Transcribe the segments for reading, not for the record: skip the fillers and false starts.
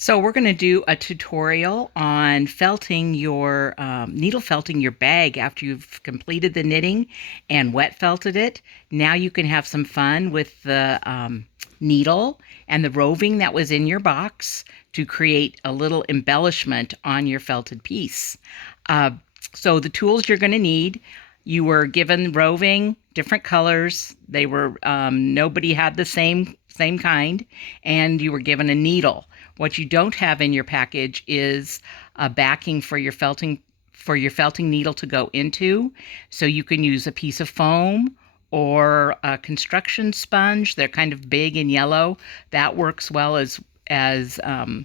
So we're going to do a tutorial on felting your needle felting your bag after you've completed the knitting and wet felted it. Now you can have some fun with the needle and the roving that was in your box to create a little embellishment on your felted piece. Uh, so the tools you're going to need, you were given roving, different colors. They were nobody had the same kind, and you were given a needle. What you don't have in your package is a backing for your felting needle to go into. So you can use a piece of foam or a construction sponge. They're kind of big and yellow. That works well as a,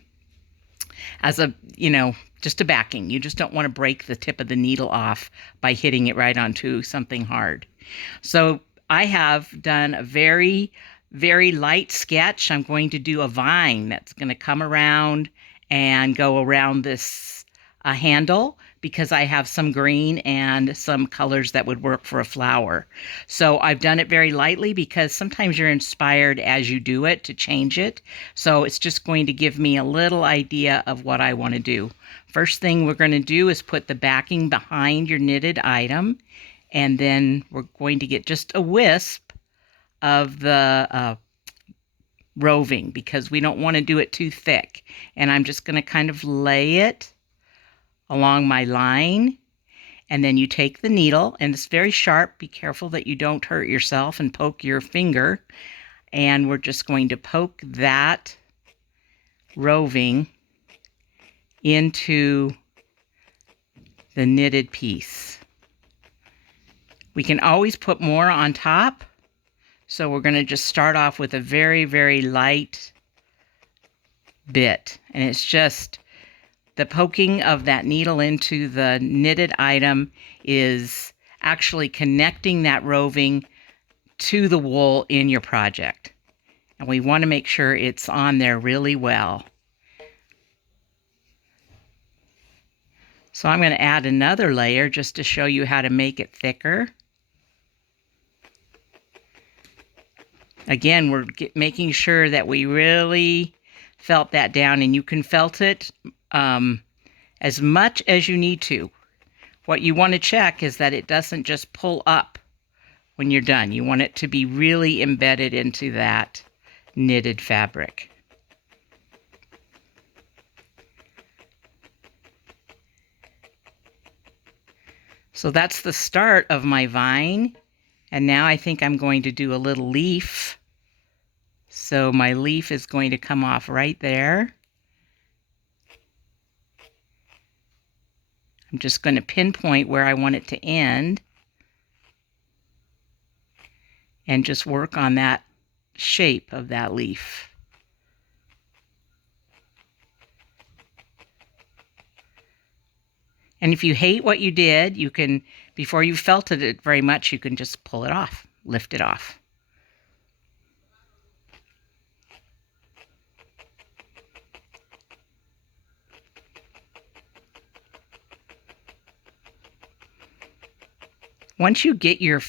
just a backing. You just don't want to break the tip of the needle off by hitting it right onto something hard. So I have done a very, very light sketch. I'm going to do a vine that's going to come around and go around this handle because I have some green and some colors that would work for a flower. So I've done it very lightly because sometimes you're inspired as you do it to change it. So it's just going to give me a little idea of what I want to do. First thing we're going to do is put the backing behind your knitted item, and then we're going to get just a wisp of the roving because we don't want to do it too thick. And I'm just going to kind of lay it along my line, and then you take the needle, and it's very sharp. Be careful that you don't hurt yourself and poke your finger. And we're just going to poke that roving into the knitted piece. We can always put more on top, so we're going to just start off with a very, very light bit, and it's just the poking of that needle into the knitted item is actually connecting that roving to the wool in your project. And we want to make sure it's on there really well. So I'm going to add another layer just to show you how to make it thicker. Again, we're making sure that we really felt that down, and you can felt it as much as you need to. What you want to check is that it doesn't just pull up when you're done. You want it to be really embedded into that knitted fabric. So that's the start of my vine. And now I think I'm going to do a little leaf. So my leaf is going to come off right there. I'm just going to pinpoint where I want it to end and just work on that shape of that leaf. And if you hate what you did, you can, before you felted it very much, you can just pull it off, lift it off. Once you get your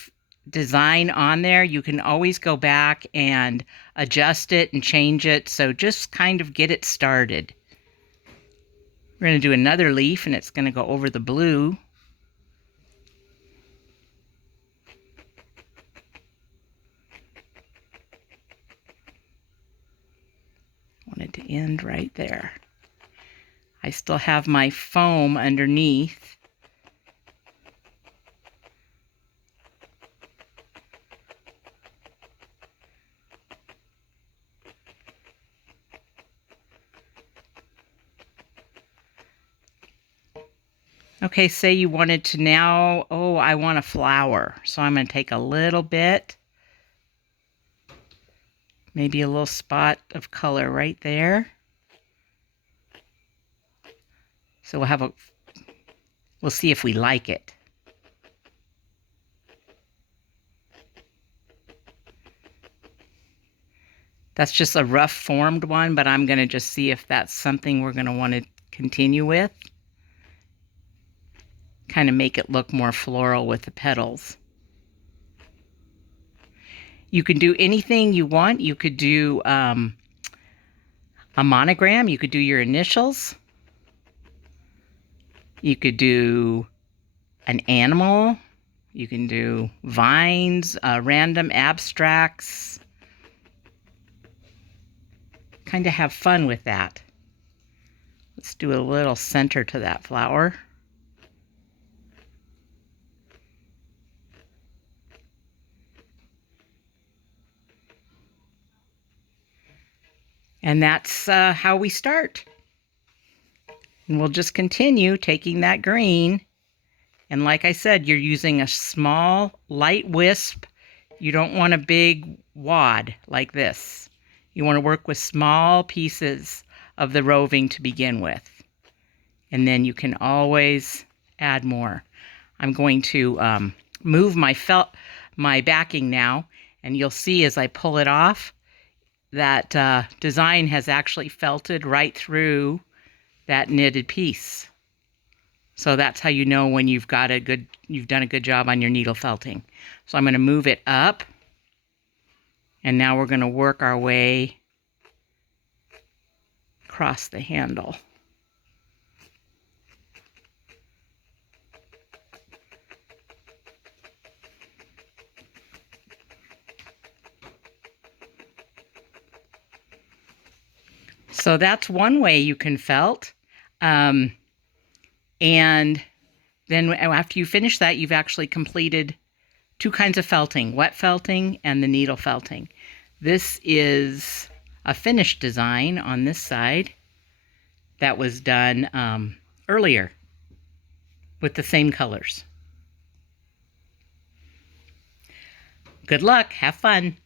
design on there, you can always go back and adjust it and change it. So just kind of get it started. We're going to do another leaf, and it's going to go over the blue. I want it to end right there. I still have my foam underneath. Okay, say you wanted to now, oh, I want a flower. So I'm going to take a little bit, maybe a little spot of color right there. So we'll see if we like it. That's just a rough formed one, but I'm going to just see if that's something we're going to want to continue with. Kind of make it look more floral with the petals. You can do anything you want. You could do a monogram. You could do your initials. You could do an animal. You can do vines, random abstracts. Kind of have fun with that. Let's do a little center to that flower. And that's how we start. And we'll just continue taking that green. And like I said, you're using a small, light wisp. You don't want a big wad like this. You want to work with small pieces of the roving to begin with. And then you can always add more. I'm going to move my backing now, and you'll see as I pull it off that design has actually felted right through that knitted piece. So that's how you know when you've done a good job on your needle felting. So I'm going to move it up, and now we're going to work our way across the handle. So that's one way you can felt. And then after you finish that, you've actually completed two kinds of felting, wet felting and the needle felting. This is a finished design on this side that was done earlier with the same colors. Good luck. Have fun.